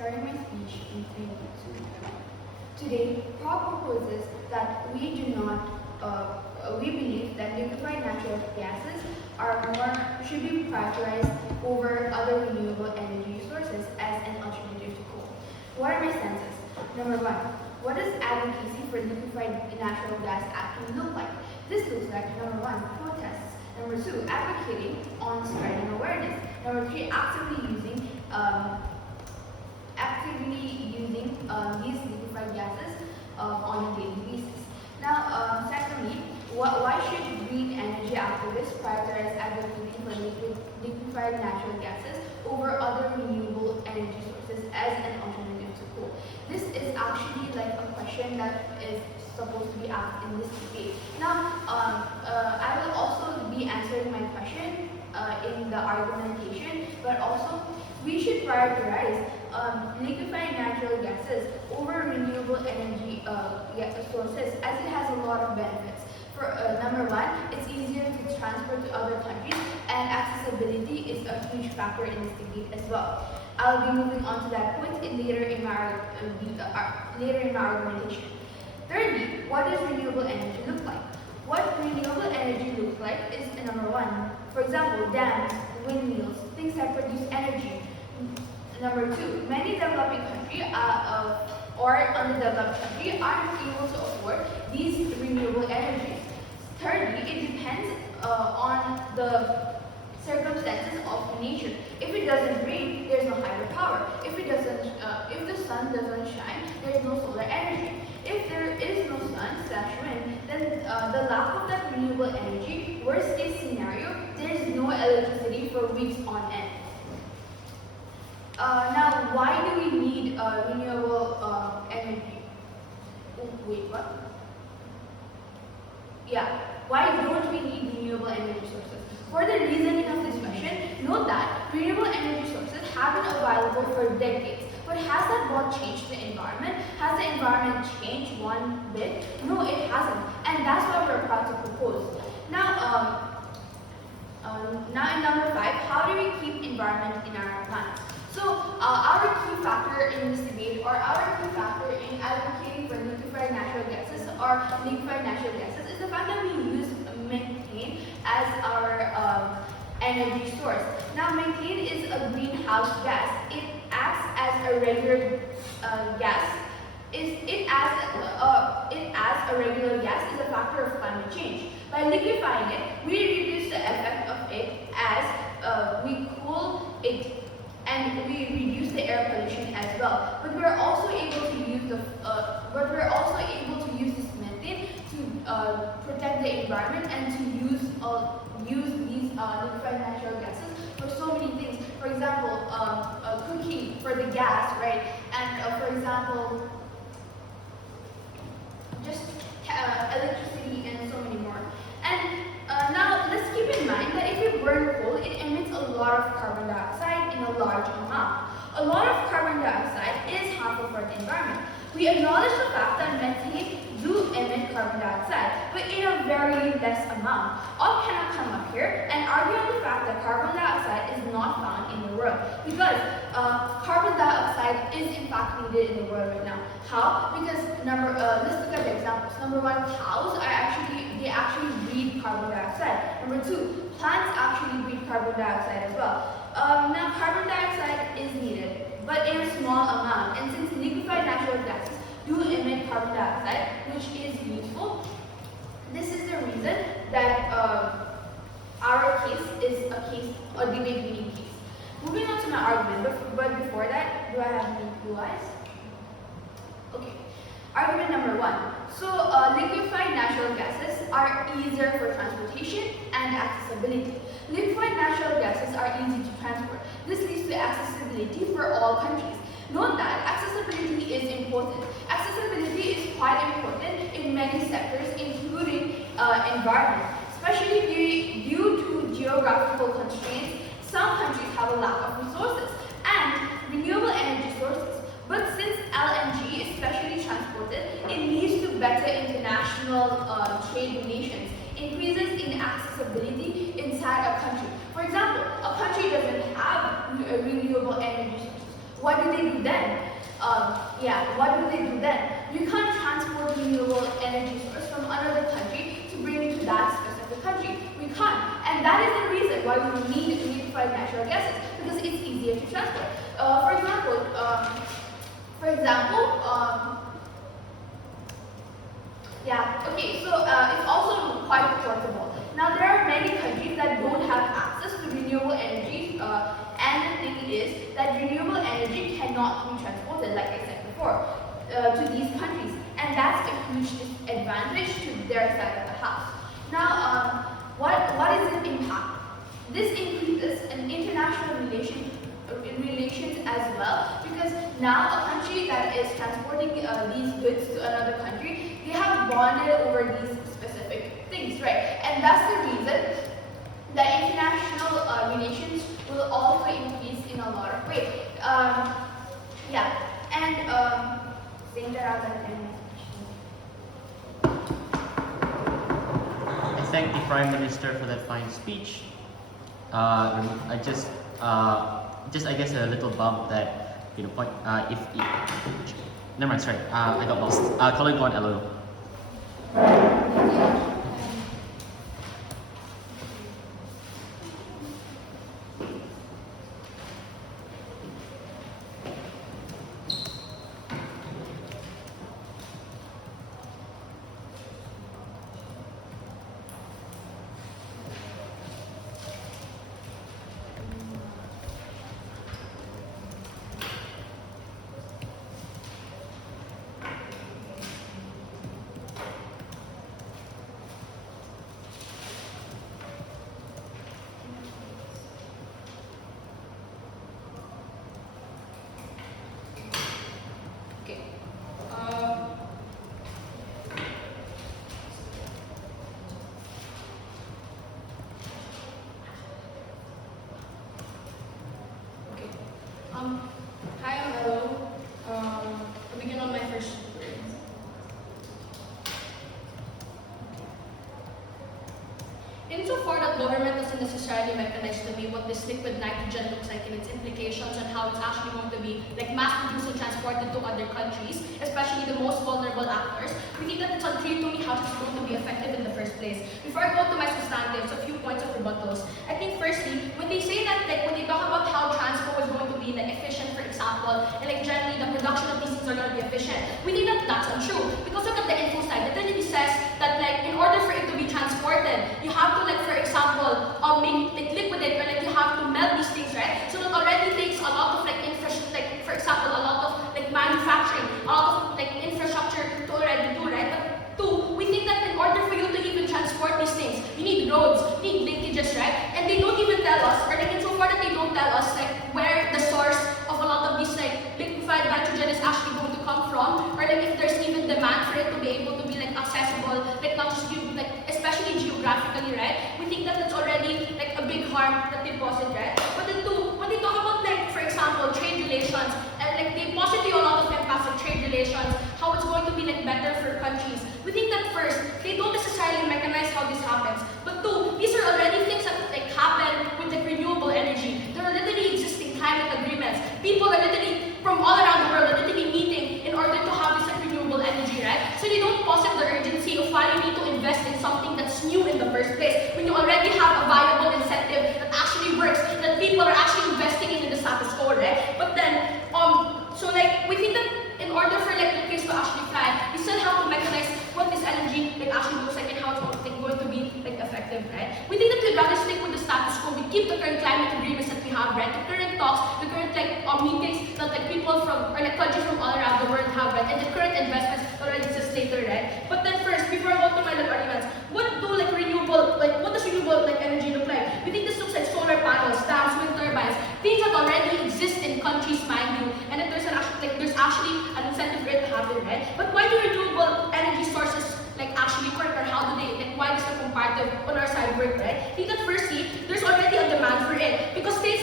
starting my speech in 3 minutes. Today, PROP proposes that we believe that liquefied natural gases should be prioritized over other renewable energy sources as an alternative to coal. What are my stances? Number one, what does advocacy for liquefied natural gas actually look like? This looks like, number one, protests. Number two, advocating on spreading awareness. Number three, actively using these liquefied gases on a daily basis. Now, secondly, why should green energy activists prioritize advocating for liquefied natural gases over other renewable energy sources as an alternative to coal? This is actually like a question that is supposed to be asked in this debate. Now, I will also be answering my question in the argumentation, but also we should prioritize liquefied natural gases over renewable energy sources as it has a lot of benefits. For number one, it's easier to transport to other countries, and accessibility is a huge factor in this debate as well. I'll be moving on to that point later in my argumentation. Thirdly, what does renewable energy look like? What renewable energy looks like is number one, for example, dams, windmills, things that produce energy. Number two, many developing countries or underdeveloped countries aren't able to afford these renewable energies. Thirdly, it depends on the circumstances of the nation. If it doesn't rain, there's no hydropower. If the sun doesn't shine, there's no solar energy. If there is no sun/wind, then the lack of that renewable energy, worst case scenario, there's no electricity for weeks on end. Now, why do we need renewable energy? Oh, wait, what? Yeah, why don't we need renewable energy sources? For the reasoning of this question, note that renewable energy sources have been available for decades. But has that what changed the environment? Has the environment changed one bit? No, it hasn't. And that's what we're proud to propose. Now, in number 5, how do we keep environment in our plans? So, our key factor in this debate, or our key factor in advocating for liquefied natural gases is the fact that we use methane as our energy source. Now, methane is a greenhouse gas. It acts as a regular gas. It as a regular gas is a factor of climate change. By liquefying it, we reduce the effect of it as we cool it, and we reduce the air pollution as well. But we're also able to use this methane to protect the environment and to use these liquefied natural gases for so many things. For example, cooking for the gas, right? And for example, just electricity and so many more. And now let's keep in mind that if you burn coal, it emits a lot of carbon dioxide in a large amount. A lot of carbon dioxide is harmful for the environment. We acknowledge the fact that methane do emit carbon dioxide, but in a very less amount. All cannot come up here and argue on the fact that carbon dioxide is not found in the world, because carbon dioxide is in fact needed in the world right now. How? Because let's look at the examples. Number one, cows actually breathe carbon dioxide. Number two, plants actually breathe carbon dioxide as well. Now, carbon dioxide is needed, but in a small amount. And since liquefied natural gases do emit carbon dioxide, which is useful, this is the reason that our case is a debate-winning case. Moving on to my argument, but before that, do I have any blue eyes? Okay. Argument number 1. So, liquefied natural gases are easier for transportation and accessibility. Liquefied natural gases are easy to transport. This leads to accessibility for all countries. Note that accessibility is important. Accessibility is quite important in many sectors, including environment. Especially due to geographical constraints, some countries have a lack of resources and renewable energy sources. But since LNG is specially transported, it leads to better international trade relations, increases in accessibility inside a country. For example, a country doesn't have renewable energy sources. what do they do then? What do they do then? You can't transport renewable energy source from another country to bring it to that specific country. We can't. And that is the reason why we need liquefied natural gases, because it's easier to transport. For example, it's also quite portable. Now there are many countries that don't have access to renewable energy, and the thing is that renewable energy cannot be transported, like I said before, to these countries, and that's a huge disadvantage to their side of the house. Now, what is its impact? This increases in international relations as well, because now a country that is transporting these goods to another country, they have bonded over these specific things, right? And that's the reason that international relations will also increase in a lot of ways. Saying that I thank the Prime Minister for that fine speech. I guess a little bump that, never mind, sorry, I got lost. Colin, go on, hello. Hi, I'm Nilo. I'll begin on my first words. Insofar that government doesn't necessarily recognize to me what this liquid nitrogen looks like and its implications and how it's actually going to be like mass produced and transported to other countries, especially the most vulnerable actors, we think that it's unclear to me how it's going to be effective in the first place. Before I go to my substantives, a few points of rebuttals. I think firstly, when they say that, when they talk about how transport is going to be efficient, for example, and generally the production of these things are going to be efficient, we think that that's untrue. Because look at the info slide, it literally says that in order for it to be transported, you have to for example, liquidate, or you have to melt these things, right? So that already takes a lot of infrastructure, for example, a lot of manufacturing, a lot of infrastructure to already do, right? But two, we think that in order for you to even transport these things, you need roads, you need linkages, right? And they don't even tell us, or insofar that they don't tell us where the source of a lot of these liquefied nitrogen is actually going to come from, or if there's even demand for it to be able to be accessible, not just especially geographically, right? We think that that's already a big harm that they posit, right? But then two, when they talk about for example, trade relations, and they posit to you a lot of impacts of trade relations, how it's going to be better for countries. We think that first, they don't necessarily recognize how this happens. But two, these are already things that happen with renewable energy. There are literally existing climate agreements. People are literally from all around the world are literally meeting in order to have this renewable energy, right? So they don't posit the urgency of why you need to invest in something that's new in the first place, when you already have a viable incentive that actually works, that people are actually investing in the status quo, right? But then, we think that in order for the case to actually fly, we still have to mechanize what this energy actually looks like and how it's going to be effective, right? We think that we'd rather stick with the status quo. We keep the current climate agreements that we have, right? The current talks, the current meetings that people from or countries from all around the world have, right? And the current investments already exist later, right? But then first, before I go to my arguments, what does renewable energy look like? We think this looks like solar panels, dams, wind turbines, things that already exist in countries, mind you, and that there's actually an incentive for it to happen, right? But why do renewable energy sources actually work, or how do they, why does the comparative on our side work, right? I think that firstly, there's already a demand for it, because states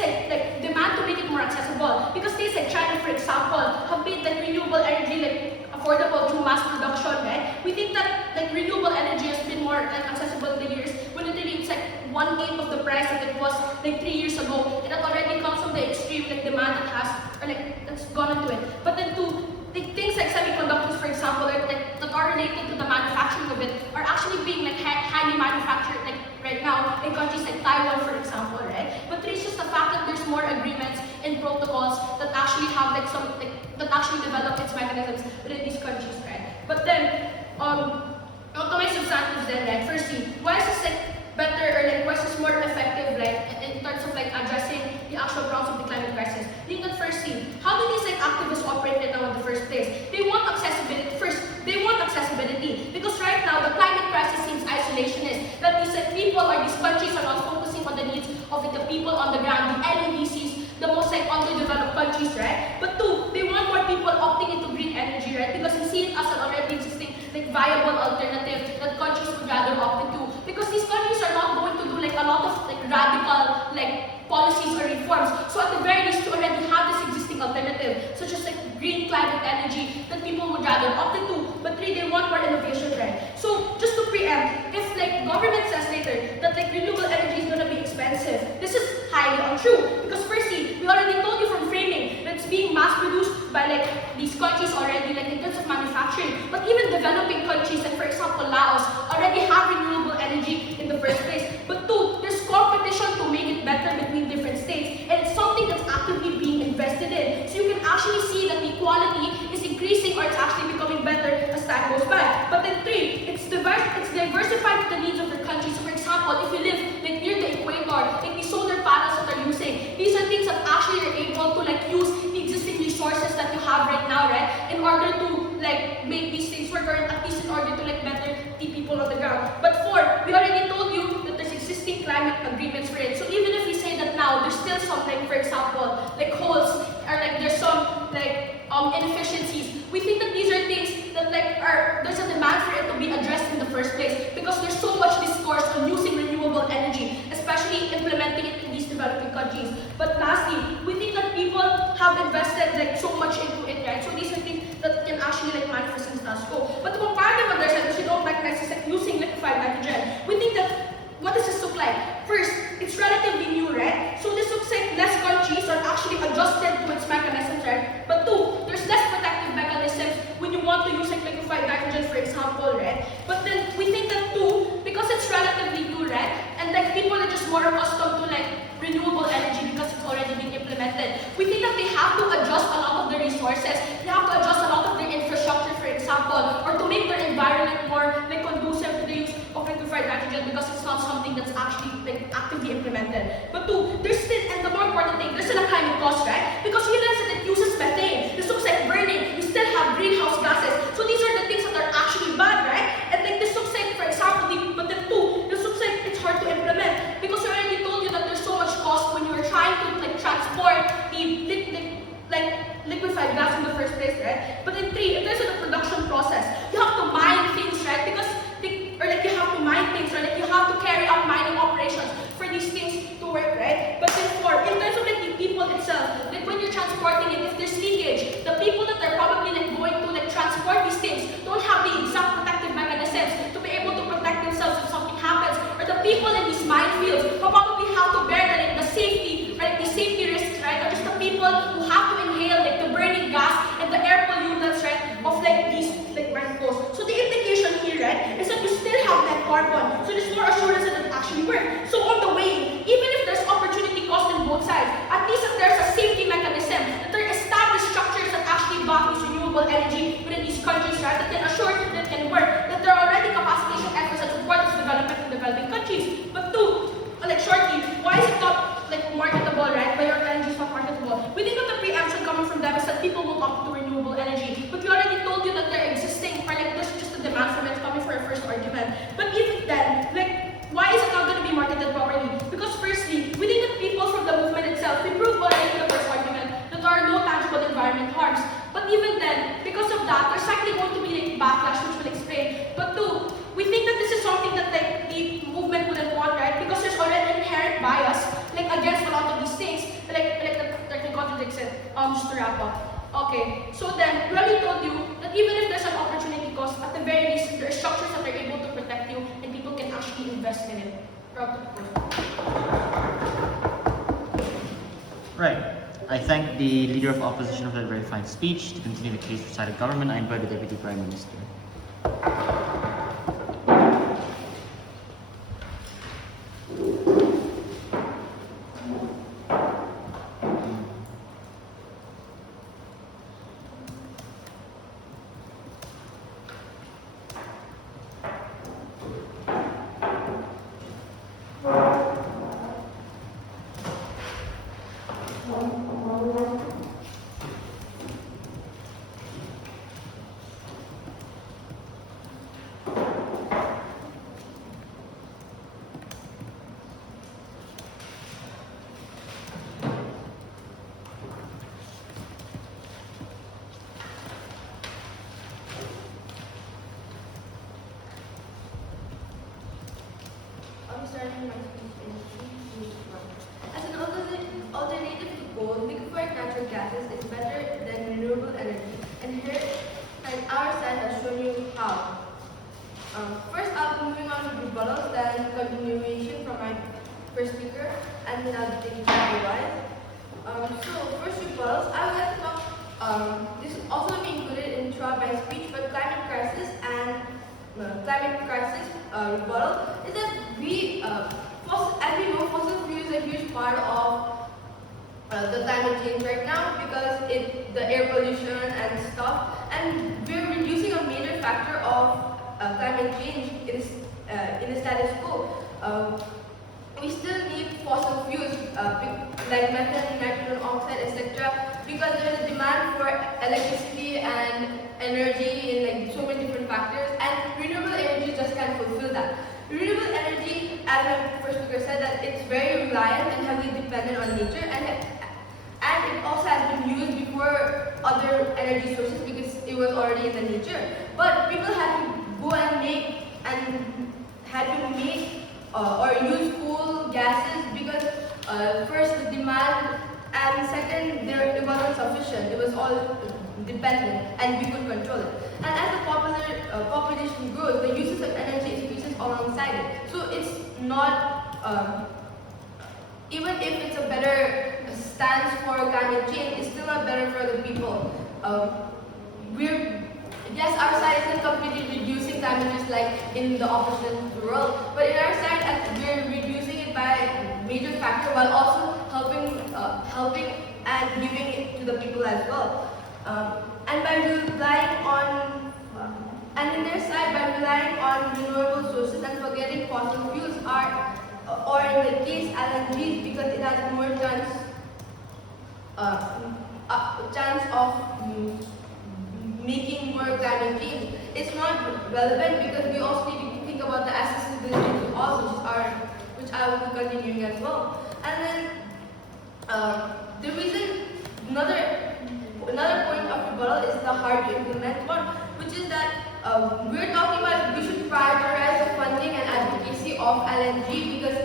demand to make it more accessible, because states like China, for example, have made renewable energy affordable through mass production, right? We think that renewable energy has been more accessible in the years, when literally it's 1/8 of the price that it was 3 years ago, and that already comes from the extreme demand that has, or that gone into it. But then things like semiconductors, for example, like that are related to the manufacturing of it, are actually being like highly manufactured like right now in countries like Taiwan, for example, right? But it's just the fact that there's more agreements and protocols that actually have like some like that actually develop its mechanisms within these countries, right? But then onto my substantives then, right? Firstly, why is this like better or like why is this more effective like in terms of like addressing the actual problems of the climate crisis? I think that firstly, how do these like activists operate right now in the first place? They want accessibility first. They want accessibility because right now the climate crisis seems isolationist. That these like people or these countries are not focusing on the needs of like, the people on the ground, the LEDCs, the most like underdeveloped countries, right? But two, they want more people opting into green energy, right? Because they see it as an already existing like viable alternative that countries would rather opt into. Because these countries are not going to do like a lot of like radical like policies or reforms. So at the very least, you already have this existing alternative, such as like green climate energy that people would rather opt into. But three, they want more innovation, right? So just to preempt, if like government says later that like renewable energy is gonna be expensive, this is highly untrue. Because firstly, we already told you from framing that it's being mass produced by like these countries already, like in terms of manufacturing. But even developing countries, like for example Laos, already have renewable energy in the first place. But two, there's competition to make it better between different states, and it's something that's actively being invested in. So you can actually see that the quality is increasing or it's actually becoming better as time goes by. But then three, it's diversified to the needs of the country. So for example, if you live like near the equator, like the solar panels that they're using, these are things that actually you're able to like use the existing resources that you have right now, right? In order to like make these things work, or at least in order to like better the people on the ground. But four, we already told you that there's existing climate agreements for it. So even if we say that now there's still something, for example, like holes or like there's some like inefficiencies, we think that these are things that like there's a demand for it to be addressed in the first place because there's so much discourse on using renewable energy, especially implementing it in these developing countries. But lastly, we think that people have invested like so much into it, right? So these are things that can actually like manifest in status quo. But to compare them on their side, which we don't recognize is like using liquefied nitrogen, we think that what does this look like? First, it's relatively new, right? So this looks like less countries are actually adjusted to its mechanisms, right? But two, there's less protective mechanisms when you want to use like liquefied nitrogen, for example, right? But then we think that two, because it's relatively new, right? And like people are just more accustomed to like renewable energy because it's already being implemented. We think that they have to adjust a lot of their resources. They have to adjust a lot of their infrastructure, for example, or to make their environment more like conducive to the use of liquefied nitrogen because it's not something that's actually like actively implemented. But two, there's still, and the more important thing, there's still a climate cost, right? Because we realize that it uses methane. This looks like burning. We still have greenhouse gases. So these are the things that are actually bad, right? And like this looks like, for example, but then two, this looks like it's hard to implement because we already told you that there's so much cost when you're trying to like transport the liquefied gas in the first place, right? But then three, in terms of the production process, you have to mine things, right? Because you have to mine things, or like you have to carry out mining operations for these things to work, right? But then four, in terms of like the people itself, like when you're transporting it, if there's leakage, the people that are probably like going to like transport these things don't have the exact protective mechanisms to be able to protect themselves if something happens. Or the people in these minefields who probably have to bear the safety, right? The safety risks, right? Or just the people who have to inhale like the burning gas and the air pollutants, right? Of like these like minefields. So the implication here, right, is that you still have that carbon. So there's more assurance that it actually works. So on the way, even if there's opportunity cost on both sides, at least if there's a safety mechanism, that there are established structures that actually back this renewable energy within these countries, right, that can assure that it can work, that there are already capacitation efforts that support this development in developing countries. But two, like shortly, why is it not like marketable, right? Why your energy is not marketable? We think that the preemption coming from them is that people will opt to renewable energy. But we already told you that they're existing, or like there's just a demand from it coming for a first argument. But even then, like, why is it not going to be marketed properly? Because firstly, we think that people from the movement itself, we proved already in the first argument that there are no tangible environment harms. But even then, because of that, there's likely going to be like backlash, which we'll explain. But two, we think that this is something that like the movement wouldn't want, right? Because there's already an inherent bias, like against a lot of these things, like the contradicts it. Just to wrap up. Okay, so then we already told you that even if there's an opportunity cost, at the very least there are structures that are able to protect you, and people can actually invest in it. Right. I thank the Leader of Opposition for that very fine speech. To continue the case for side of government, I invite the Deputy Prime Minister. As an alternative to coal, liquefied natural gases is better than renewable energy, and here and our side has shown you how. First, I'll be moving on to rebuttals, then continuation from my first speaker, and then I'll take it otherwise. So, first rebuttals, I would like to talk. This will also be included throughout my speech, but climate crisis and rebuttal is that as we know, fossil fuels are a huge part of the climate change right now because the air pollution and stuff, and we're reducing a major factor of climate change in the status quo. We still need fossil fuels like methane, nitrogen oxide, etc. because there is a demand for electricity and energy in like so many different factors, and renewable energy just can't fulfill that. Renewable energy, as my first speaker said, that it's very reliant and heavily dependent on nature, and it also has been used before other energy sources because it was already in the nature. But people had to go and or use coal gases because first the demand, and second it wasn't sufficient. It was all dependent and we could control it. And as the population grows, the uses of energy increases alongside it. So it's not, even if it's a better stance for climate change, it's still not better for the people. Yes, our side isn't completely reducing climate change like in the opposite world, but in our side, we're reducing it by a major factor while also helping and giving it to the people as well. And by relying on, and in their side, by relying on renewable sources and forgetting fossil fuels or in the case LNGs, because it has more chance of making more climate change. It's not relevant because we also need to think about the accessibility to all, which I will be continuing as well. And then the reason, another point of rebuttal is the hard to implement one, which is that we're talking about we should prioritize the funding and advocacy of LNG because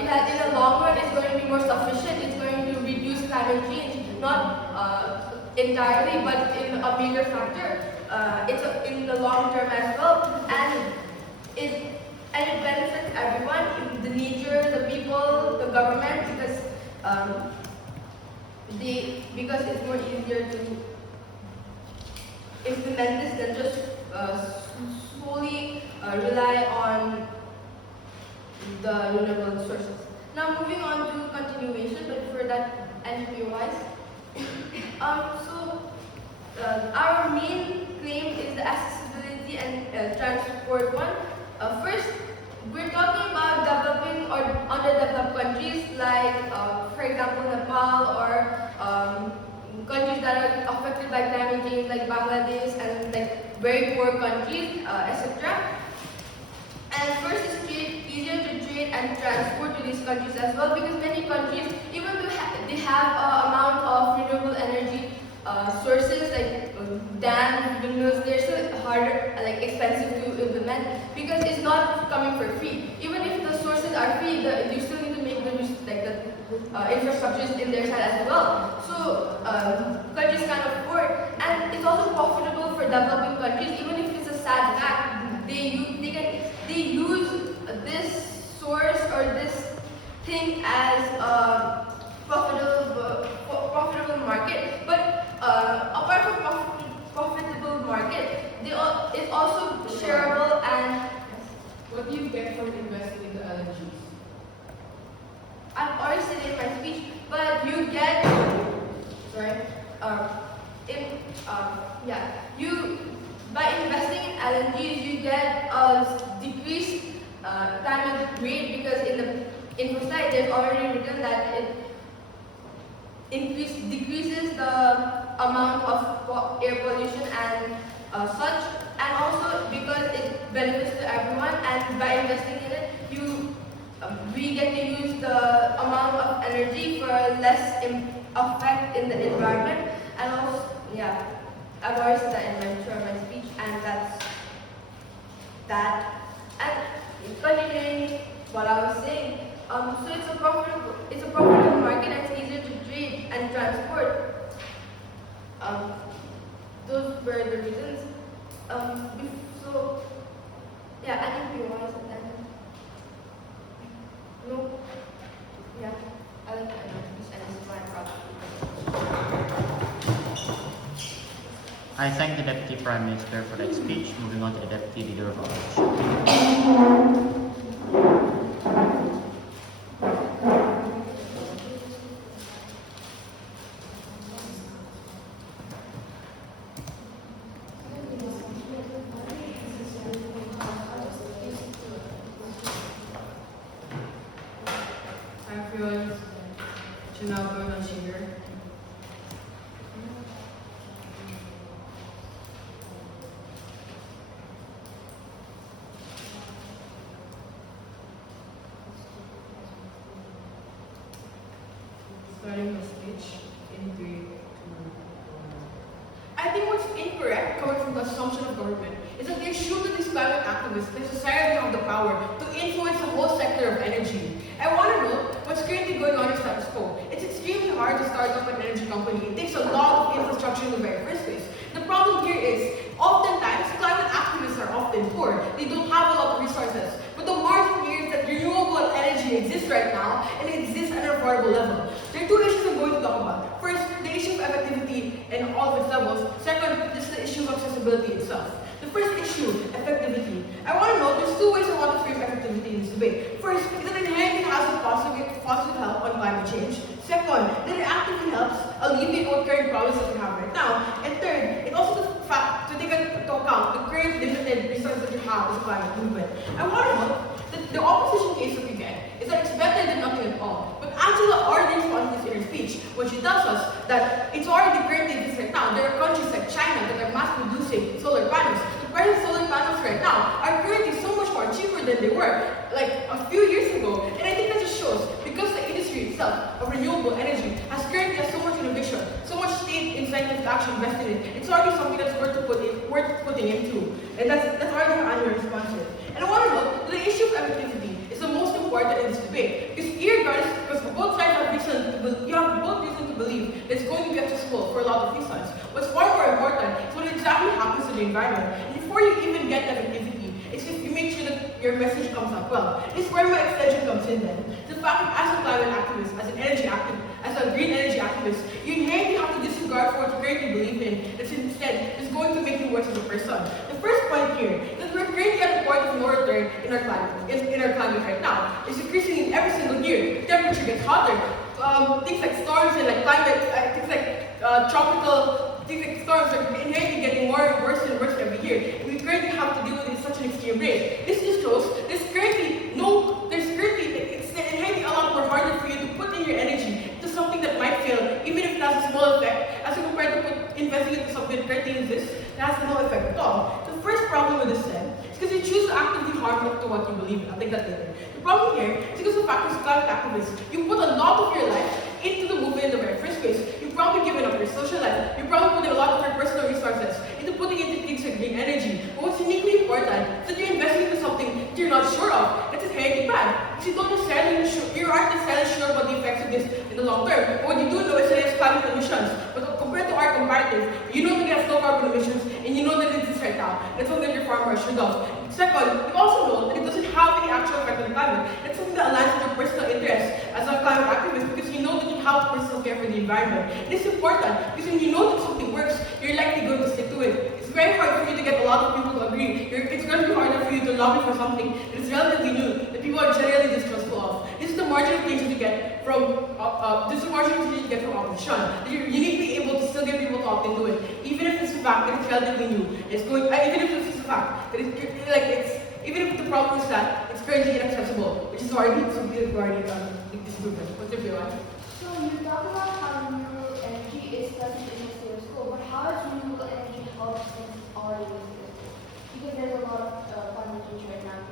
in the long run it's going to be more sufficient. It's going to reduce climate change, not entirely, but in a major factor. It's in the long term as well, and it benefits everyone, the nature, the people, the government, because it's more easier to implement this than just solely rely on the renewable sources. Now moving on to continuation, but for that NPO-wise. Our main claim is the accessibility and transport one. First, we're talking about developing or underdeveloped countries like, for example, Nepal or countries that are affected by climate change like Bangladesh and like very poor countries, etc. And first is easier to trade and transport to these countries as well because many countries, even though they have an amount of renewable energy sources like dams, windmills, they're still harder, like expensive to implement because it's not coming for free. Even if the sources are free, you still need to make the infrastructures in their side as well. So countries can't afford, and it's also profitable for developing countries. Even if it's a sad fact, they use this source or this thing as profitable in, you by investing in LNGs, you get a decreased climate rate because in the info slide they've already written that it decreases the amount of air pollution and such, and also because it benefits to everyone, and by investing in it, we get to use the amount of energy for less effect in the environment, and also I've already said that in my speech, and that's that. And continuing what I was saying, so it's a profitable market and it's easier to trade and transport. Those were the reasons. So yeah, I think we want to say that. No. Yeah, I like that. And this is my problem. I thank the Deputy Prime Minister for that speech. Moving on to the Deputy Leader of Opposition. Starting the speech in 3, 2, 1. I think what's incorrect coming from the assumption of government is that they assume that these climate activists necessarily have the power to influence the whole sector of energy. I want to know what's currently going on in status quo. It's extremely hard to start up an energy company. It takes a lot of infrastructure in the very first place. The problem here is, oftentimes, climate activists are often poor. They don't have a lot of resources. But the margin here is that renewable energy exists right now, and it exists at an affordable level. There are two issues I'm going to talk about. First, the issue of effectivity and all of its levels. Second, just the issue of accessibility itself. The first issue, effectivity. I want to know, there's two ways I want to frame effectivity in this debate. First, is that it inherently has a positive help on climate change. Second, that it actively helps alleviate what current problems that we have right now. And third, it also the fact to take into account the current limited resources that we have as a climate movement. I want to know that the opposition case that we get is that it's better than nothing at all. But Angela already responded to this in her speech when she tells us that it's already currently exists right now. There are countries like China that are mass producing solar panels. The price of solar panels right now are currently so much more cheaper than they were like a few years ago. And I think that just shows because the industry itself of renewable energy has currently so much innovation, so much state incentives to actually invest in it. It's already something that's worth putting into. And that's already how Angela responds to it. And I want to know that the issue of effectivity is the most important in this debate. Because both sides have reason to believe that it's going to be accessible for a lot of reasons. What's far more important is what exactly happens to the environment. And before you even get effectivity, it's just you make sure that your message comes up well. This is where my extension comes in then. The fact that as a climate activist, as an energy activist, as a green energy activist, you inherently have to disregard for what you currently believe in, that's instead is going to make you worse as a person. The first point here is that we're currently at a point of no return in our climate right now. It's increasing in every single year. The temperature gets hotter. Things like storms and like climate, things like tropical, things like storms are inherently getting worse and worse every year. We currently have to deal with it at such an extreme rate. This just shows it's inherently a lot more harder for you to put in your energy to something that might fail, even if it has a small effect, as compared to investing into something that currently exists that has no effect at all. The first problem with this then is because you choose to actively harm to what you believe in. I'll take that later. The problem here is because of the fact that climate activists, you put a lot of your life into the movement in the very first place. You've probably given up your social life. You've probably put in a lot of your personal resources into putting into things like green energy. But what's uniquely important is that you're investing into something that you're not sure of. That's inherently bad. Because you aren't necessarily sure about the effects of this in the long term. But what you do know is that it's carbon emissions. But compared to our comparative, you know that it has no carbon emissions, and you know that it exists right now. That's something that you're far more assured of. Second, you also know that it doesn't have any actual effect on the climate. That's something that aligns with your personal interest as a climate activist, because you know that you have personal care for the environment. And it's important because when you know that something works, you're likely going to stick to it. It's very hard for you to get a lot of people to agree. It's going to be harder for you to lobby for something that is relatively new, that people are generally distrustful of. This is the margin of things that you get from opposition. That you're uniquely able to still get opt into it, even if it's a fact that it's relatively new. It's going, even if it's a fact that even if the problem is that it's currently inaccessible, which is already something that we already disproven. What's your view on it? So you talk about how renewable energy is present in the status quo, but how does renewable energy help since it's already in the status quo? Because there's a lot of climate change right now.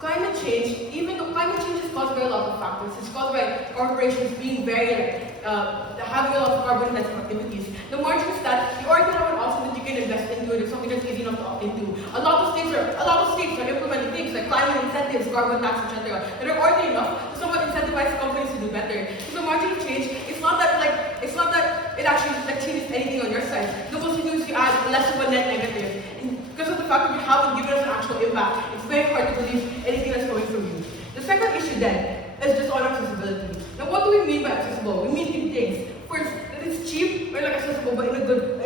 Climate change, even though climate change is caused by a lot of factors, it's caused by corporations being very having a lot of carbon intensive activities. The margin is that you already have an option that you can invest into it if something that's easy enough to opt into. A lot of states are implementing things like climate incentives, carbon tax, etc. that are already enough to somewhat incentivize companies to do better. So the margin of change, it's not that it actually changes anything on your side. The most you do is you add less of a net negative. And because of the fact that you haven't given us an actual impact, it's very hard to believe anything that's coming from you. The second issue then is just on accessibility. Now what do we mean by accessible? We mean two things. First, that it's cheap or accessible but in a good,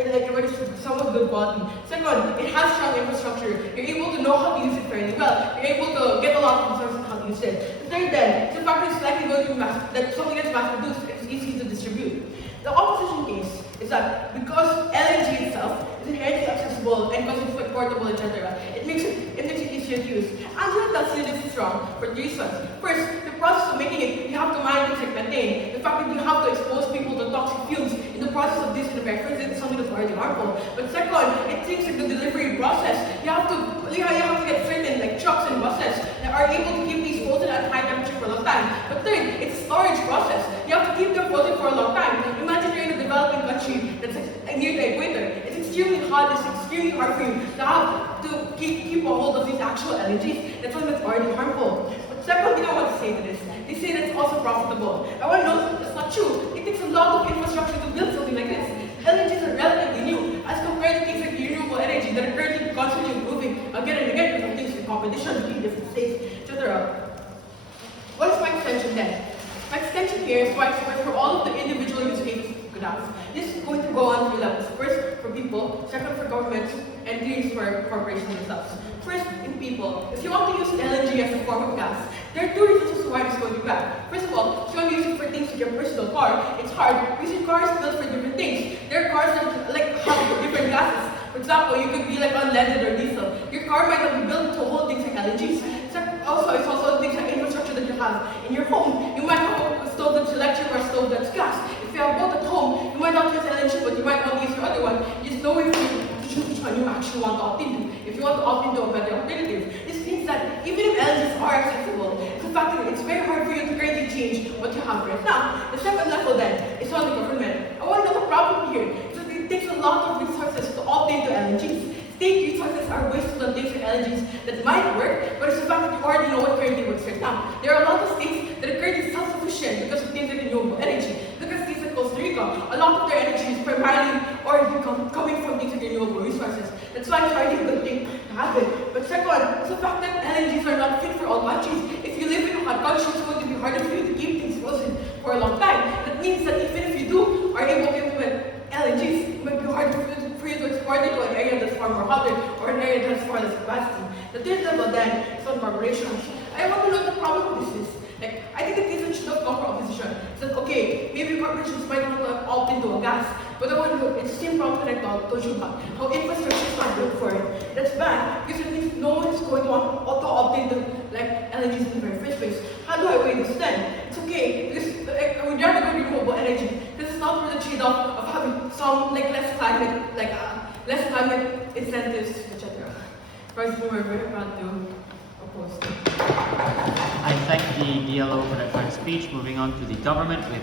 somewhat good quality. Second, it has strong infrastructure. You're able to know how to use it fairly well. You're able to get a lot of resources on how to use it. The third then, the fact that it's likely going to be that something that's mass produced is easy to distribute. The opposition case is that because LNG itself is inherently accessible and because it's portable, etc., it makes it easier to use. And that's this is wrong for three reasons. First, the process of making it, you have to mine things like methane. The fact that you have to expose people to toxic fumes in the process of this in the very first is something that's already harmful. But second, it takes like the delivery process. You have to get certain trucks and buses that are able to keep these frozen at high temperature for a long time. But third, it's storage process. You have to keep them frozen for a long time. Imagine you're in a developing country that's near the equator. It's extremely hot. It's extremely hard for you to have to keep a hold of these actual LNGs. That's something that's already harmful. But second thing I want to say to this, they say that it's also profitable. I want to know that that's not true. It takes a lot of infrastructure to build something like this. LNGs are relatively new as compared to things like renewable energy that are currently constantly improving again and again because of things like competition between different states, etc. What is my extension then? My extension here is widespread for all of the individual use cases you could have. This is going to go on three levels. First, for people, second, for governments, and three, for corporations themselves. First, in people, if you want to use LNG as a form of gas, there are two reasons as to why it's going to be bad. First of all, if you want to use it for things like your personal car, it's hard because your car is built for different things. There are cars that have different gases. For example, you could be unleaded or diesel. Your car might not be built to hold things like LNGs. It's also things like infrastructure that you have in your home. You might have a stove that's electric or a stove that's gas. If you have both at home, you might not use LNG, but you might want to use your other one. There's no way for you to choose which one you actually want to opt into. If you want to opt into a better alternative, this means that even if LNGs are accessible, the fact that it's very hard for you to greatly change what you have right now. The second level then is on the government. I want to know the problem here is that it takes a lot of resources to opt into LNGs. State resources are wasted on things like LNGs that might work, but it's the fact that you already know what currently works right now. There are a lot of states that are currently self-sufficient because of things like renewable energy. Look at states like Costa Rica. A lot of their energy is primarily already coming from things like renewable resources. That's why it's already a good thing to happen. But second, it's the fact that LNGs are not fit for all countries. If you live in a hot country, it's going to be harder for you to keep things frozen for a long time. That means that even if you are able to implement LNGs, it might be hard for you to export it to an area that's far more hotter or an area that's far less capacity. The third level then is on corporations. I want to know what the problem with this is. I think that this should have come from opposition. It's that, okay, maybe corporations might not opt into a gas, but I want to look, it's the same problem that I told you about, how infrastructure is not good for it. That's bad, because it means no one is going to want to opt into LNGs in the very first place. How do I weigh this then? It's okay, because we'd rather go renewable energy. This is not for the trade-off of having some less climate incentives, etc. Personally, we're very proud to oppose. I thank the DLO for that fine speech. Moving on to the government with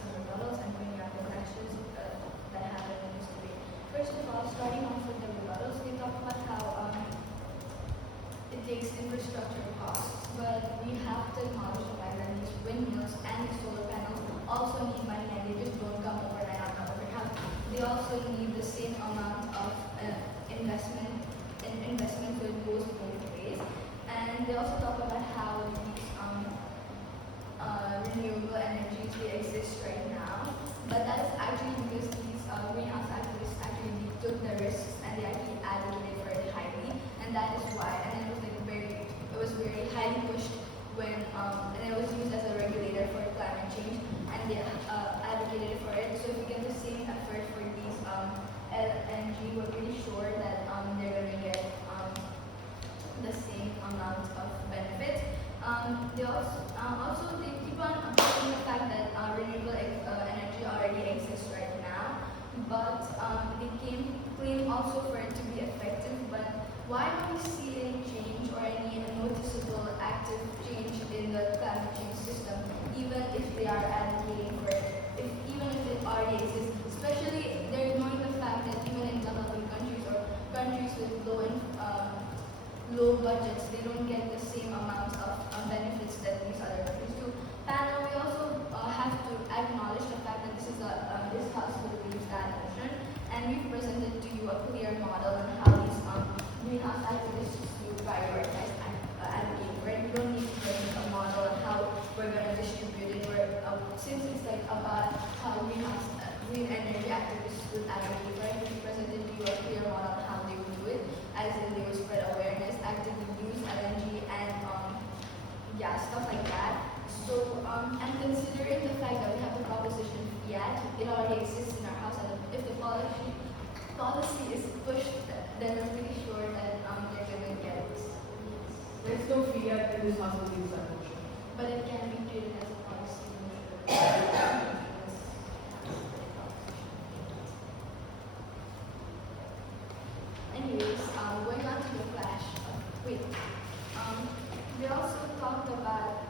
some rebuttals and bringing up the questions that happened in this debate. First of all, starting off with the rebuttals, we talk about how it takes infrastructure costs, but we have to acknowledge the fact that these windmills and the solar panels also need money, and they just don't come overnight on top of your house. They also need the same amount of investment, and investment, so it goes both ways. And they also talk about how these renewable energies, they exist right now, but that is actually because these greenhouse activists actually took the risks and they actually advocated for it highly, and that is why. And it was very highly pushed when and it was used as a regulator for climate change, and they advocated for it. So if we get the same effort for these LNG, we're pretty sure that they're going to get the same amount of benefits. They also they keep on pushing the fact that renewable energy already exists right now, but they claim also for it to be effective. But why don't we see any change or any noticeable active change in the climate change system, even if they are advocating for it, even if it already exists? Especially, they're ignoring the fact that even in developing countries or countries with low budgets, they don't get the same amount of benefits that these other countries do. Panel, we also have to acknowledge the fact that this House will use that motion, and we've presented to you a clear model on how these greenhouse activists do prioritize advocating for it. We don't need to present a model on how we're going to distribute it, since it's like about how green energy activists would advocate for it. We've presented to you a clear model on how they would do it, as in they would spread awareness, actively use LNG and stuff like that. So, and considering the fact that we have the proposition fiat, it already exists in our house, and if the policy is pushed, then I'm pretty sure that they're going to get it. There's no fiat in this house of use that motion. But it can be treated as a policy. Anyways, going on to the flash. We also talked about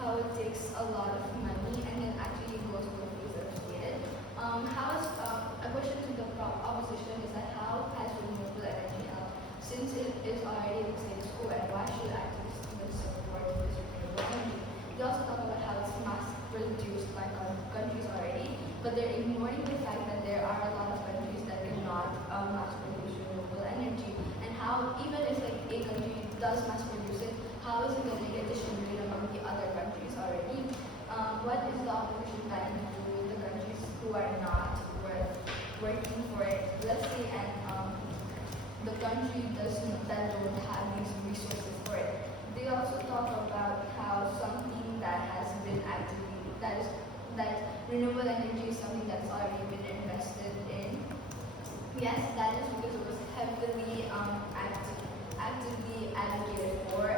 how it takes a lot of money, and then actually goes both ways are stated. A question to the opposition is that how has renewable energy helped, since it is already in the status quo, and why should activists even support this renewable energy? They also talk about how it's mass produced by countries already, but they're ignoring the fact that there are a lot of countries that cannot mass produce renewable energy, and how even if like a country does mass produce it, how is it going to get distributed among the other countries already? What is the opposition planning to do with the countries who are not working for it? Let's say, and the country that don't have these resources for it. They also talk about how something that has been that renewable energy is something that's already been invested in. Yes, that is because it was heavily actively advocated for,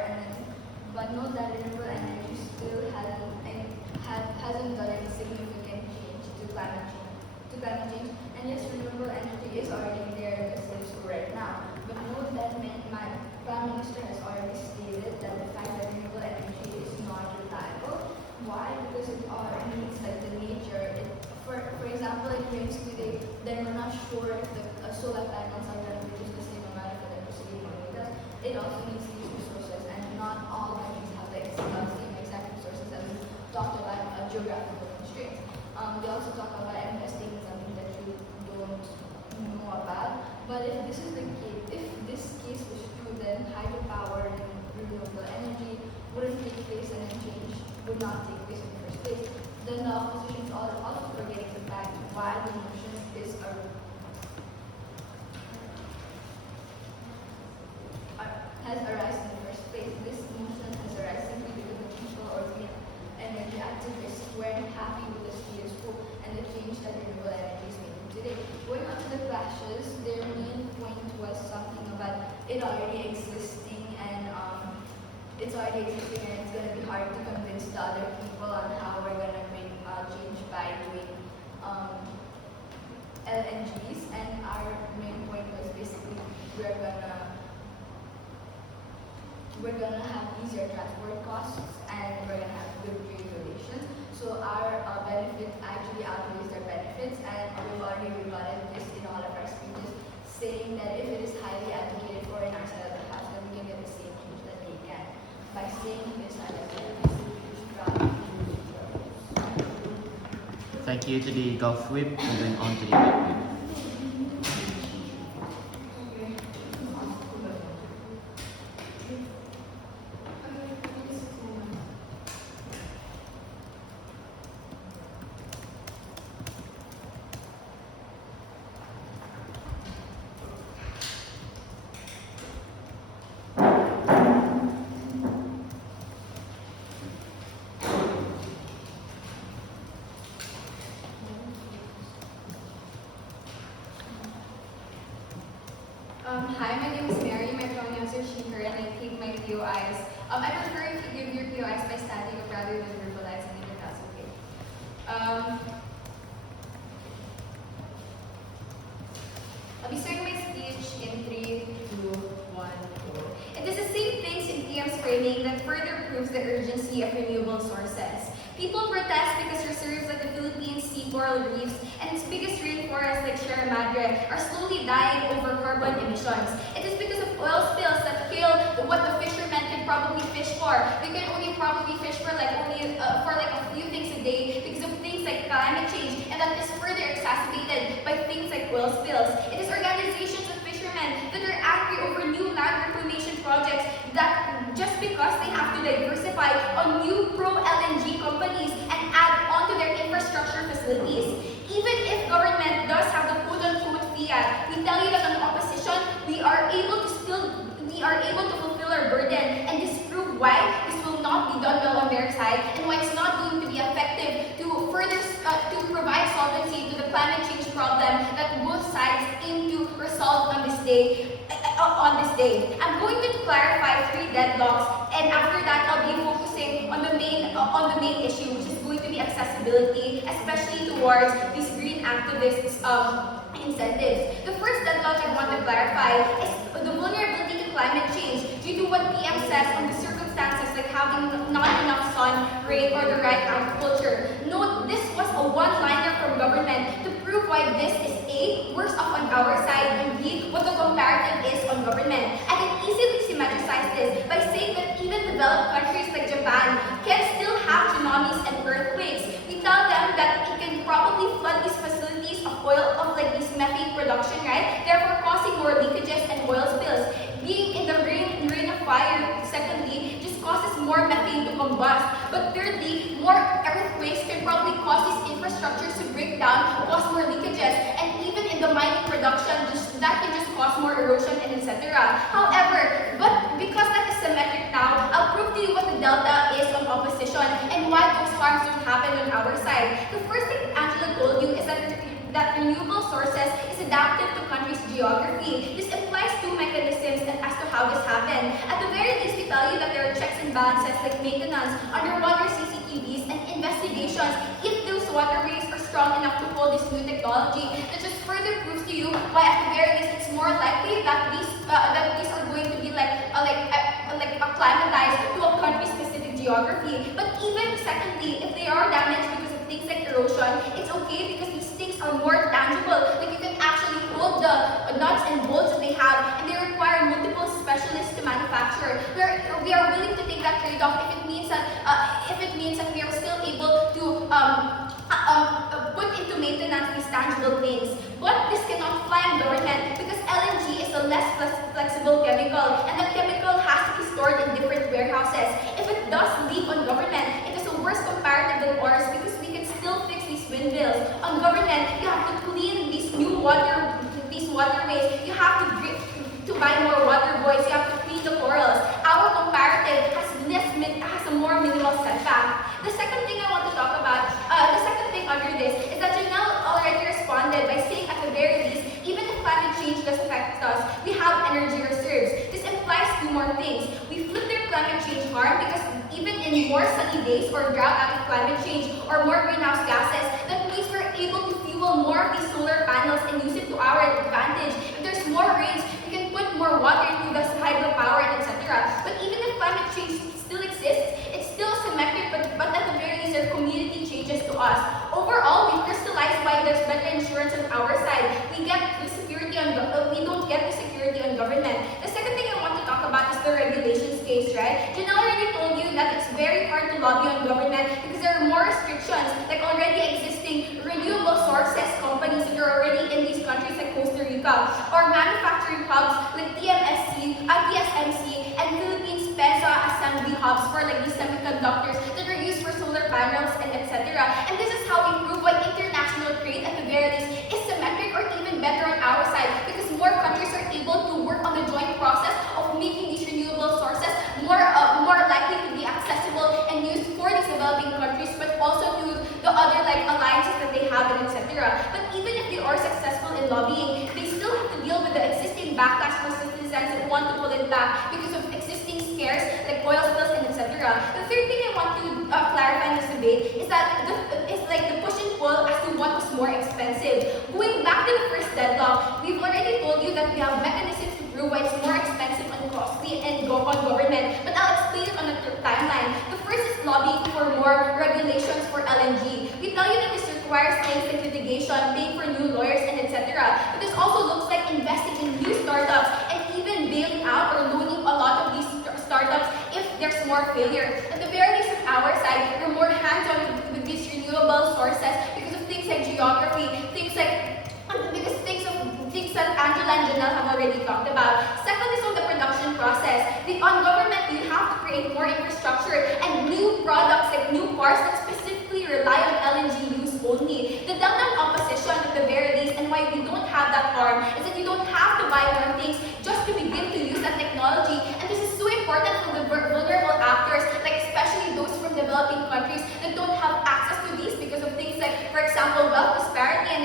but note that renewable energy still hasn't done any significant change to climate change. And yes, renewable energy is already there in the status quo right now. But note that my Prime Minister has already stated that the fact that renewable energy is not reliable. Why? Because it needs like the nature. For example, it rains today, then we're not sure if the solar panels are going to produce the same amount of electricity it does. It also needs these resources, and not all countries have the same exact resources as we talked about geographical constraints. They also talk about investing in something that you don't know about. But if this is the case, if this case was true, then hydropower and renewable energy wouldn't take place, and then change would not take place in the first place. Then the opposition is also forgetting the fact why the motion has arisen in the first place. This motion has arisen simply because the people or green energy activists weren't happy with the status quo and the change that renewable energy is making today. Going on to the clashes, their main point was something about it already existing, and it's already existing, and it's going to be hard to convince the other people on how we're going to make change by doing LNGs. And our main point was basically we're gonna have easier transport costs, and we're gonna have good regulations. So our benefit Thank you to the Gulf Whip. We're going on to the Wet Whip. Hi, my name is Mary. My pronouns are she, her, and I take my POIs. I prefer if you give your POIs by standing up rather than verbalizing it, if that's okay. I'll be starting my speech in 3, 2, 1, go. It is the same things in PM's framing that further proves the urgency of renewable sources. People protest because reserves like the Philippines sea coral reefs and its biggest rainforests like Sierra Madre are slowly dying over carbon emissions. It is because of oil spills that kill what the fishermen can probably fish for. They can only probably fish for like a few things a day because of things like climate change, and that is further exacerbated by things like oil spills. It is organizations of fishermen that are angry over new land reclamation projects that just because they have to diversify on new pro-LNG companies and add on to their infrastructure facilities. Even if government does have the quote-unquote fiat, we tell you that on opposition, we are able to fulfill our burden and disprove why this will not be done well on their side and why it's not going to be effective to further to provide solvency to the climate change problem that both sides aim to resolve on this day. I'm going to clarify 3 deadlocks, and after that I'll be focusing on the main issue, which is going to be accessibility, especially towards these green activists incentives. The first deadlock I want to clarify is the vulnerability to climate change due to what PM says on the circumstances like having not enough sun, rain, or the right agriculture. Note, this was a one-liner from government to prove why this is A, worse off on our side, and B, what the comparative is on government. I can easily symmetricize this by saying that even developed countries like Japan can still have tsunamis and earthquakes. We tell them that it can probably flood these facilities of oil, of like this methane production, right? Therefore causing more leakages and oil spills. Being in the ring of fire, secondly, just causes more methane to combust. But thirdly, more earthquakes can probably cause these infrastructures to break down, cause more leakages, and even in the mining production, that can just cause more erosion and etc. However, but because that is symmetric now, I'll prove to you what the delta is on opposition and why those harms don't happen on our side. The first thing Angela told you is that renewable sources is adaptive to countries' geography. This implies 2 mechanisms as to how this happened. At the very least, we tell you that there are checks and balances like maintenance, underwater CCTVs, and investigations if those waterways are strong enough to hold this new technology. That just further proves to you why at the very least it's more likely that these are going to be acclimatized to a country-specific geography. But even secondly, if they are damaged because of things like erosion, it's okay because these things are more tangible. Like you can actually hold the nuts and bolts that they have, and they require multiple specialists to manufacture. We are willing to take that trade-off if it means that we are still able to put into maintenance these tangible things. But this cannot fly on government because LNG is a less flexible chemical, and that chemical has to be stored in different warehouses. If it does leak on government, it is a worse comparative than ours because we can still fix these windmills. On government, you have to clean these waterways. You have to buy more water buoys. You have to clean the corals. Our comparative has a more minimal setback. The second thing I want to talk about, the second thing under this is that Janelle already responded by saying at the very least, even if climate change does affect us, we have energy reserves. This implies 2 more things. We flip their climate change harm because even in more sunny days or drought out of climate change or more greenhouse gases, that means we're able to fuel more of these solar panels and use it to our advantage. If there's more rains, we can put more water into the hydropower and etc. But even if climate change still exists, it's still symmetric, but at the very least, there's community changes to us. Overall, we crystallize why there's better insurance on our side. We don't get the security on government. The second thing I want to talk about is the regulations case, right? Janelle already told you that it's very hard to lobby on government because there are more restrictions, like already existing etc. But even if they are successful in lobbying, they still have to deal with the existing backlash from citizens that want to pull it back because of existing scares like oil spills and etc. The third thing I want to clarify in this debate is that it's like the push and pull as to what was more expensive. Going back to the first deadlock, we've already told you that we have mechanisms to prove why it's more expensive and costly and go on government, but I'll explain it on a timeline. The first is lobbying for more regulations for LNG. We tell you that this requires things like litigation, paying for new lawyers, and etc. But this also looks like investing in new startups and even bailing out or loaning a lot of these startups if there's more failure. At the very least, on our side, we're more hands-on with these renewable sources because of things like geography, things that Angela and Janelle have already talked about. Second is on the production process. On government, you have to create more infrastructure and new products like new cars that specifically rely on LNG use only. The downtown opposition at the very least, and why we don't have that arm, is that you don't have to buy more things just to begin to use that technology. And this is so important for the vulnerable actors, like especially those from developing countries that don't have access to these because of things like, for example, wealth disparity and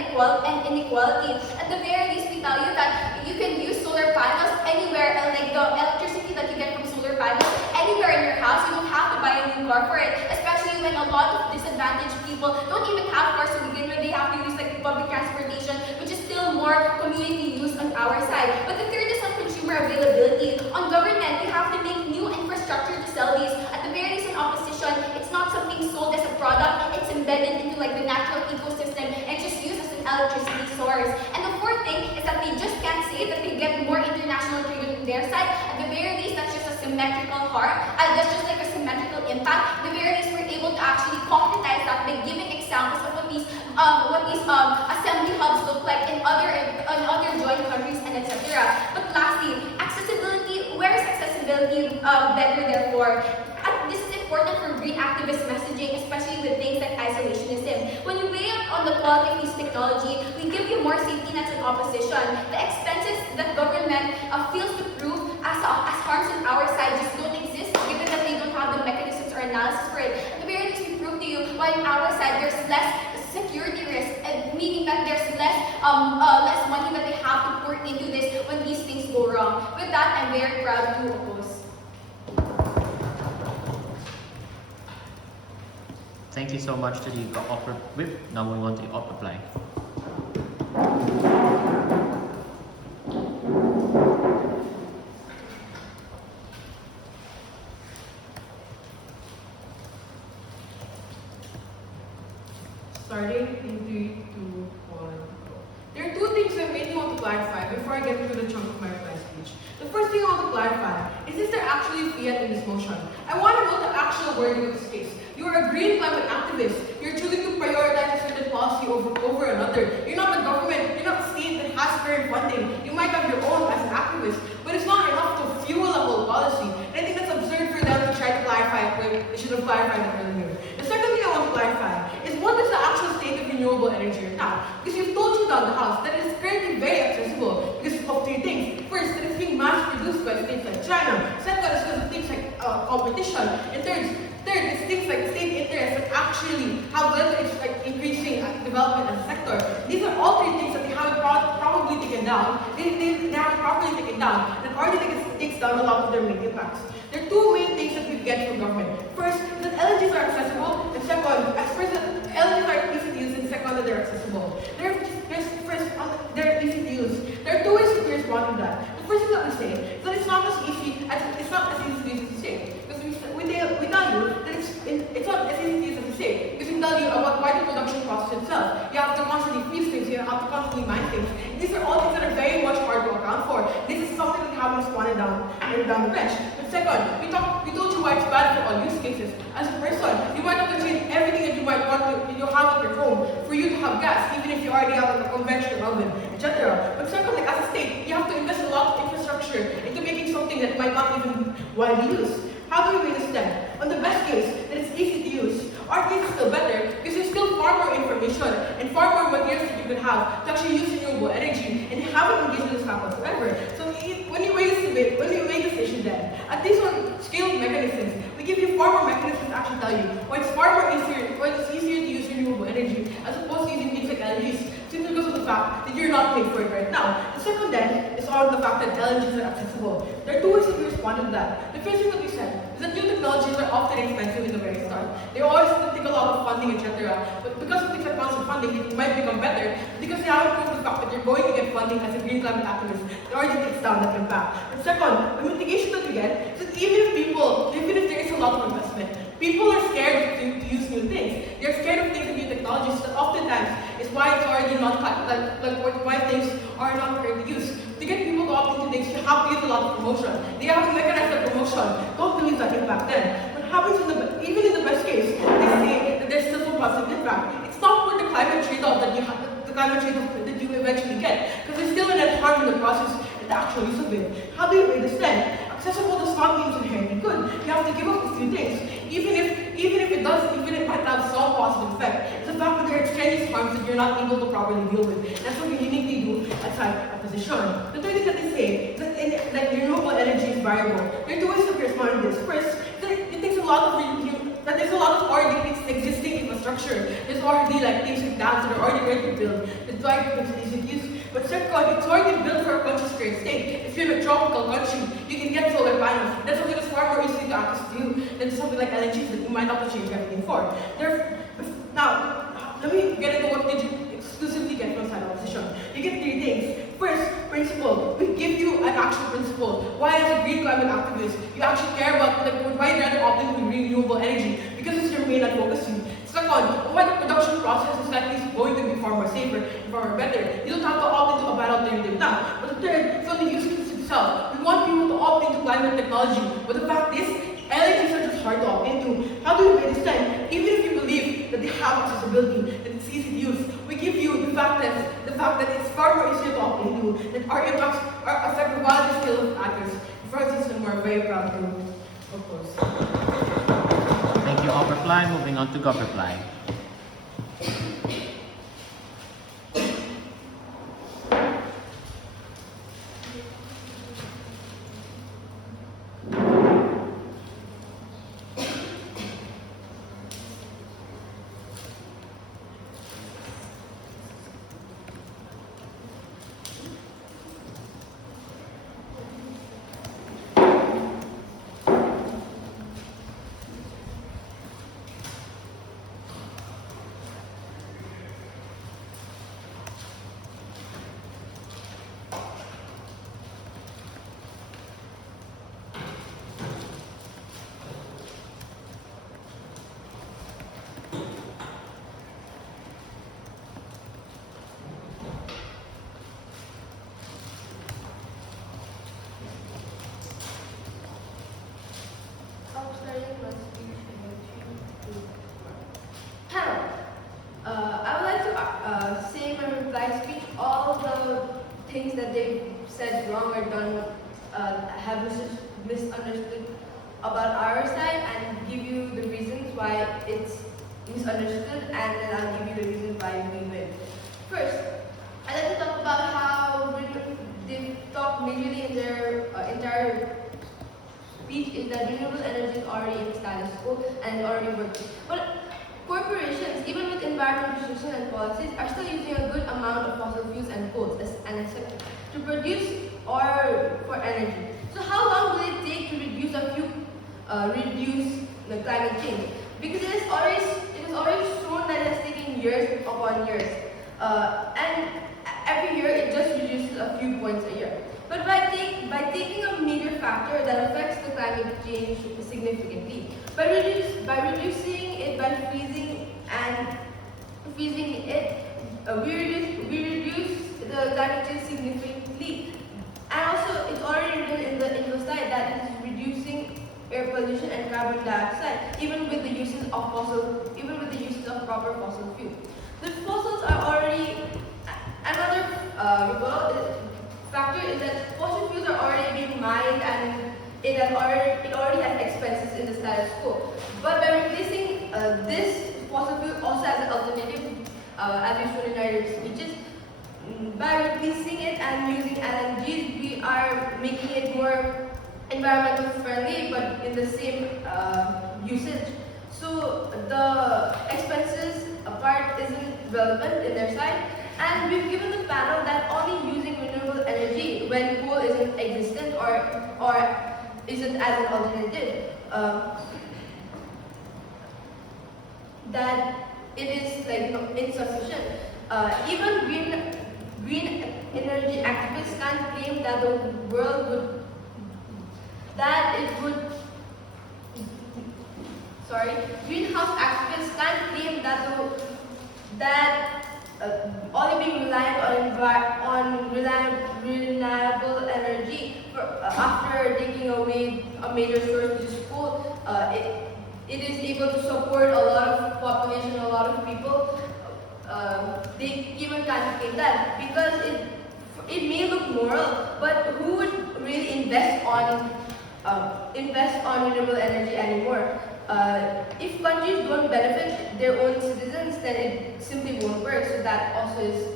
inequality. At the very least, we tell you that you can use solar panels anywhere, and like the electricity that you get from solar panels anywhere in your house. You don't have to buy a new car for it, especially when a lot of disadvantaged people don't even have cars to begin with. They have to use like public transportation, which is still more community use on our side. But the third is on consumer availability. On government, you have to make new infrastructure to sell these. At the very least, in opposition, it's not something sold as a product. It's embedded into like the natural ecosystem and it's just used as an electricity source. And the fourth thing is that they just can't say that they get more international trade on their side. At the very least, that's just a symmetrical heart. That's just like a symmetrical impact. At the very least, we're able to actually concretize that by giving examples of what these assembly hubs look like in other joint countries and etc. But lastly, accessibility. Where is accessibility better therefore? This is important for green activist messaging, especially with things like isolationism. When you weigh up on the quality of this technology, we give you more safety nets in opposition. The expenses that government feels to prove as harms on our side just don't exist, given that they don't have the mechanisms or analysis for it. At the very least, we prove to you why on our side there's less security risk, meaning that there's less money that they have to pour into this when these things go wrong. With that, I'm very proud to oppose. Thank you so much to the upper whip. Now we want to the upper plank. Starting in 3, 2, 1, go. There are two things I mainly want to clarify before I get into the chunk of my reply speech. The first thing I want to clarify is there actually fiat in this motion? I want to know the actual wording of this case. You are a green climate activist. You're choosing to prioritize a certain policy over another. You're not the government. You're not the state that has current funding. You might have your own as an activist, but it's not enough to fuel a whole policy. And I think that's absurd for them to try to clarify it when they should have clarified it earlier. The second thing I want to clarify is what is the actual state of renewable energy right now? Because we've told you down the house that it is currently very accessible because of three things. First, that it's being mass produced by states like China. Second, it's because of things like competition. And third, it's things like state interests that actually have led to like increasing development as a sector. These are all three things that they haven't probably taken down. They haven't properly taken down, and already takes down a lot of their main impacts. There are two main things that we get from government. First, that LNGs are accessible, and second, LNGs are easy to use, and second, that they're accessible. They're easy to use. There are two ways to respond to that. The first thing that we say is that it's not as easy to use as you say. Because we tell you that it's not as easy to use as you say. Because we tell you about why the production process itself. You have to constantly freeze things, you have to constantly mine things. These are all things that are very much hard to account for. This is something that we haven't responded down the bench. But second, we told you why it's bad for all use cases. As a person, you might have to change everything that you might want to have at your home for you to have gas, even if you already have a conventional oven, etc. But secondly, as a state, you have to invest a lot of infrastructure into making something that might not even be widely used. How do we weigh this then? On the best case, that it's easy to use. Our case is still better because there's still far more information and far more materials that you can have to actually use renewable energy, and you haven't engaged in this happen forever. So when you weigh this issue then, at least on scaled mechanisms, we give you far more mechanisms to actually tell you why it's easier to use renewable energy as opposed to using things like LNGs fact that you're not paying for it right now. The second then is on the fact that LNGs are accessible. There are two ways that we respond to that. The first thing that we said is that new technologies are often expensive in the very start. They always take a lot of funding, etc. But because of things like constant funding, it might become better. Because they haven't proved the fact that you're going to get funding as a green climate activist, it already takes down that impact. But second, the mitigation that we get is that even if there is a lot of investment, people are scared to use new things. They're scared of things and new technologies that oftentimes is why it's already not why things are not currently used. To get people to opt into things, you have to use a lot of promotion. They have to mechanize that promotion. Don't believe that impact then. What happens even in the best case, they say that there's still some positive impact. It's not for the climate trade-off that you have, the climate trade-off that you eventually get, because there's still a net harm in the process and the actual use of it. How do you weigh this then? Accessible does not mean it's inherently good. You have to give up a few things. Even if it might have some positive effect, it's the fact that there are extraneous harms that you're not able to properly deal with. That's what we uniquely do at side opposition. The third thing that they say is that renewable energy is viable. There are two ways to respond to this. First, it takes a lot of there's a lot of already existing infrastructure. There's already things like dams that are already ready to build. That's why it's easy to use. But second, it's already built for a country's current state. If you're in a tropical country, you can get solar panels. That's something that's far more easy to access to you than something like LNGs that you might have to change everything for. Now, let me get into what did you exclusively get from side opposition. You get three things. First, principle. We give you an actual principle. Why, as a green climate activist, you actually care about why you rather opt into renewable energy? Because it's your main advocacy. Second, why the production process is likely going to be far more safer and far more better. You don't have to opt into a bad alternative now. But the third, from the use case itself, we want people to opt into climate technology. But the fact is, LNGs are just hard to opt into. How do we weigh this then? Even if you believe that they have accessibility, that it's easy to use, we give you the fact that it's far more easier to opt into, that our impacts are affected by the scale of actors. For us, we're very proud to oppose. Thank you, Op Reply. Moving on to Gov Reply. things that they've said wrong or done have misunderstood about our side and give you the reasons why it's misunderstood, and then I'll give you the reasons why we win. First, I'd like to talk about how they talk majorly in their entire speech is that renewable energy is already in status quo and already working. But corporations, even with environmental restrictions and policies, are still using a good amount of fossil fuels and coals to produce or for energy. So how long will it take to reduce the climate change? Because it is already shown that it has taken years upon years, and every year it just reduces a few points a year. But by taking a major factor that affects the climate change significantly, by reducing it, by freezing it, we reduce the climate change significantly. And also, it's already written in the slide that it is reducing air pollution and carbon dioxide, even with the uses of proper fossil fuel. The fossils are already another factor is that fossil fuels are already being mined and it already has expenses in the status quo. But by replacing this fossil fuel also as an alternative, as we showed in our speeches, by replacing it and using LNGs, we are making it more environmental friendly, but in the same usage. So the expenses part isn't relevant in their side. And we've given the panel that only using renewable energy when coal isn't existent or isn't as an alternative, that it is insufficient. Even green energy activists can't claim that the world would greenhouse activists can't claim that only being reliant on renewable energy after taking away a major source which is coal, it is able to support a lot of population, a lot of people. They even can't claim that because it may look moral, but who would really invest on renewable energy anymore? If countries don't benefit their own citizens, then it simply won't work. So that also is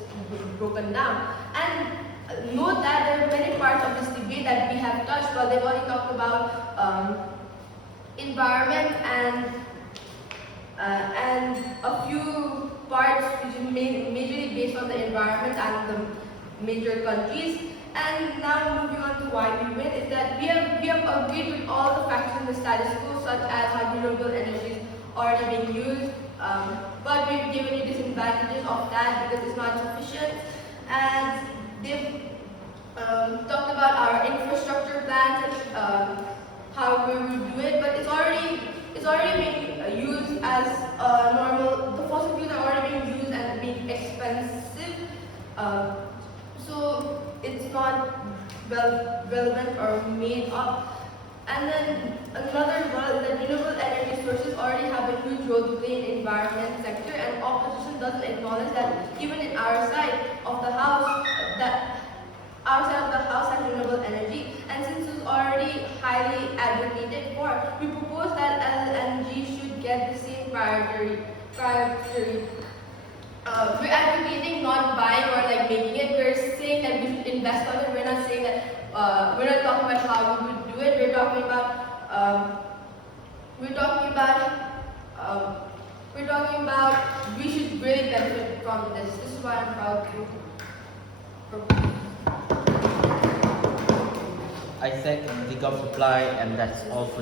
broken down. And note that there are many parts of this debate that we have touched. Well, they've already talked about environment and a few parts which is majorly based on the environment and the major countries. And now moving on to why we win is that we have agreed with all the factors in the status quo, such as how renewable energy is already being used, but we've given you disadvantages of that because it's not sufficient. And they've talked about our infrastructure plans and how we will do it, but it's already being used as normal. The fossil fuels are already being used and being expensive. So it's not relevant or made up. And then another role is that renewable energy sources already have a huge role to play in environment sector, and opposition doesn't acknowledge that even in our side of the house, has renewable energy, and since it's already highly advocated for, we propose that LNG should get the same priority. We're advocating not buying or making it. We're saying that we should invest on it. We're not saying that we're not talking about how we would do it. We're talking about we should really benefit from this. This is why I'm proud to propose. I thank the government reply, and that's all for